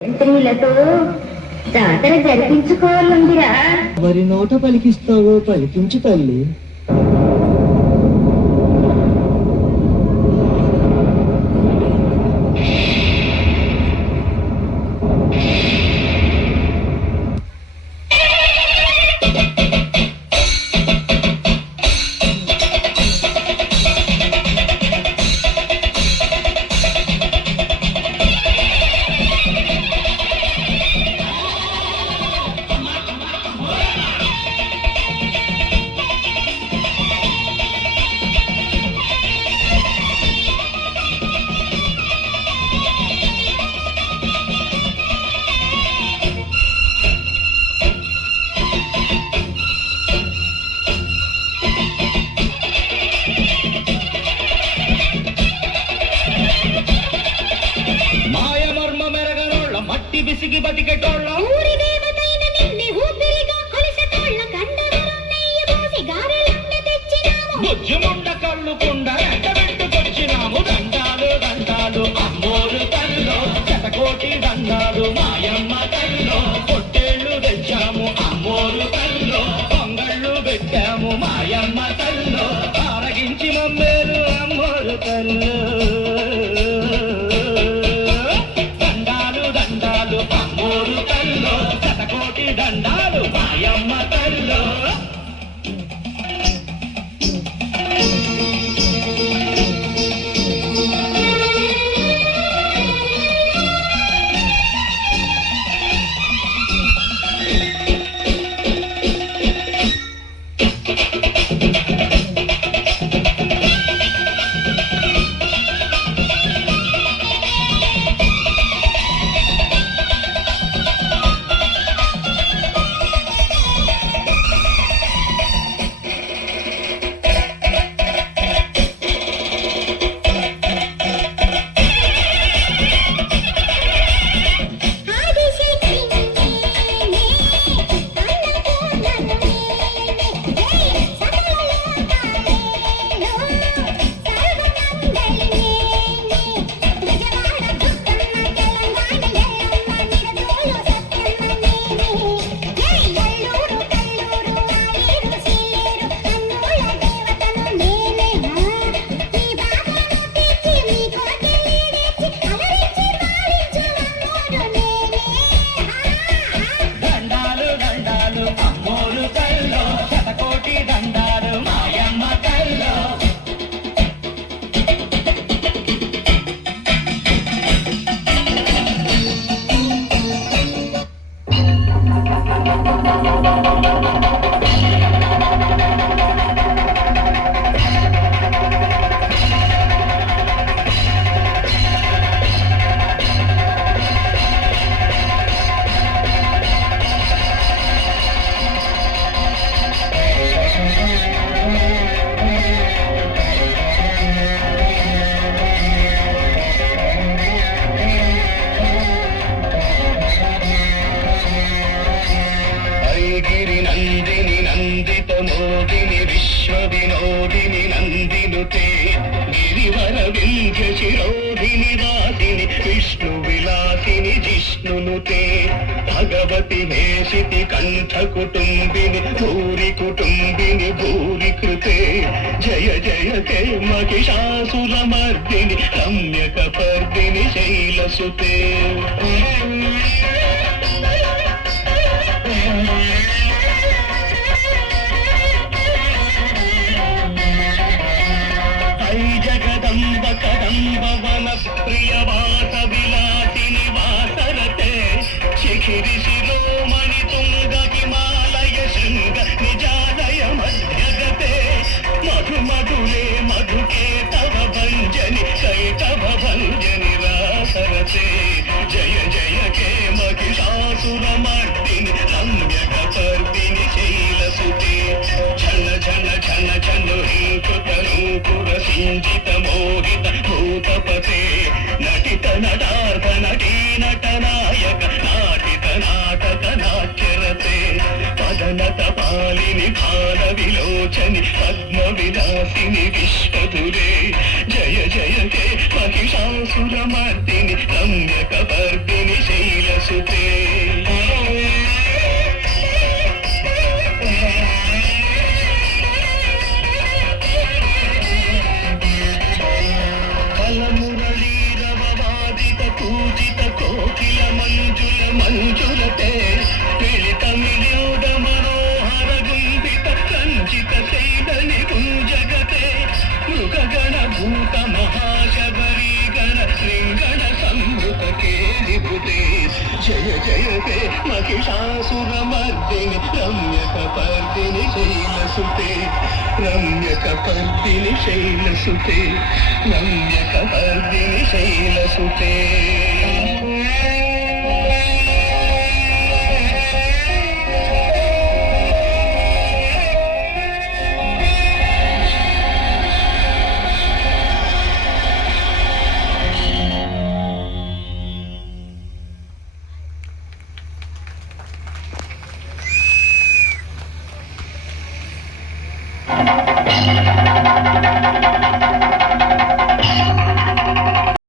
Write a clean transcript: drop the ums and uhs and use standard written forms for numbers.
స్త్రీలతో జాతర జరిపించుకోవాలందిరా. మరి నోట పలికిస్తావో పలికించు తల్లి. మట్టి బిసిగి బతికెటోళ్ళ ఊరి దేవతైన నిన్నే ఊపిరిగా కొలిసెటోళ్ళ కండవరం నెయ్యి పోసి గారెలన్నీ తెచ్చినాము. బుజ్జుముండ కళ్ళు కుండ ఎండబెట్టుకొచ్చినాము. దండాలు దండాలు అమ్మోరు తల్లో శతకోటి దండాలు మాయమ్మ తల్లో. పొట్టేళ్ళు తెచ్చాము అమ్మోరు తల్లో. పొంగళ్ళు పెట్టాము మాయమ్మ తల్లో. ఆరగించి మమ్మేరు అమ్మోరు తల్లో. దండాలు మాయమ్మ తల్లో. మోదిని విశ్వ వినోదిని నందినుతే. గిరివర వింధ్య శిరోధిని వాసిని విష్ణు విలాసిని జిష్ణునుతే. భగవతి హేషితి కంఠ కుటుంబిని భూరి కుటుంబిని భూరి కృతే. జయ జయ కే మహిషాసురమర్దిని రమ్యక పర్దిని శైలసుతే. జగదంబ కదంబ వన ప్రియ వాస విలాసిని వాసరతే. శిఖిరి శిరోమణి తుంగ హిమాలయ శృంగ నిజాలయ మధ్యగతే. మధు మధులే మధుకే తవ భంజని కైతవ భంజని రాసరతే. జయ జయ కే మహిషాసురమర్దిని రమ్యక పర్దిని శైలసుతే. ఝన ఝన ఝన ఝను హింకృత నూపుర సింజిత మోహిత భూతపతే. నటిత నటార్థ నటీ నటనాయక నాటిత నాటక నాట్యరతే. పదనత పాలిని భాల విలోచని పద్మ విలాసిని విశ్వధురే. జయ జయ కే మహిషాసురమర్దిని రమ్యక పర్దిని శైల జయ జయ హే మహిషాసురమర్దిని రమ్యకపర్దిని శైలసుతే రమ్యకపర్దిని శైలసుతే రమ్యకపర్దిని శైలసుతే